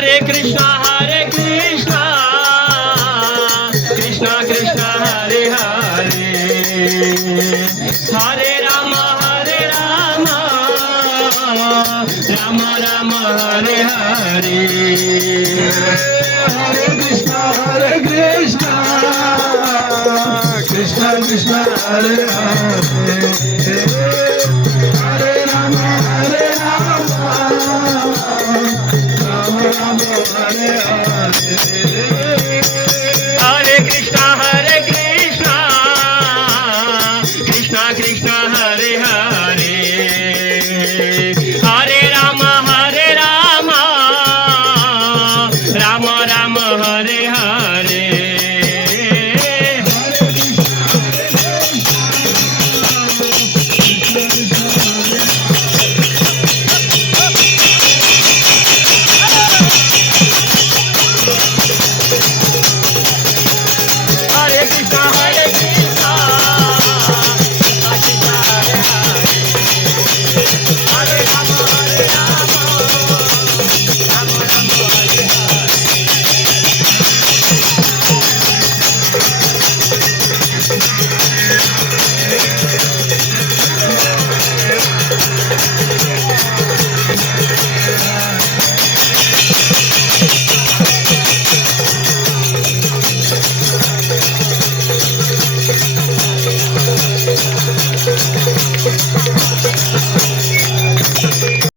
Hare Krishna Krishna Krishna Hare Hare, Hare Ram Ram Ram Hare Hare. Hare Krishna Krishna Krishna Hare Hare, Hare Ram